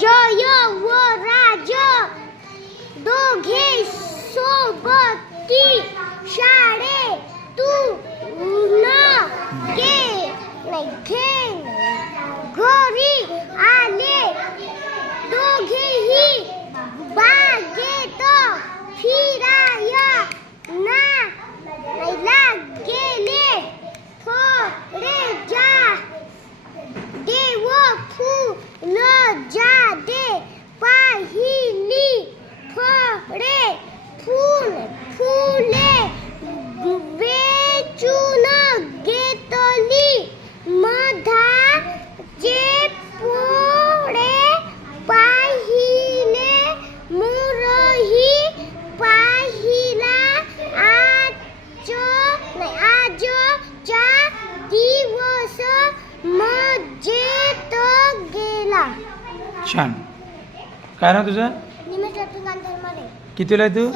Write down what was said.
जय व राज दोघे सोबती शाळेतून घरी आले दोघेही बागेत फिराया गेले थोडे जा देव फुल जादे पाहिली थोडे फुले वेचून घेतली मधाचे पोळे पाहिले मोरही पाहिला आजचा दिवस मजेत गेला. छान. काय नाव तुझं? निमेश रत्नकांत धर्मारे. कितीला आहे तू?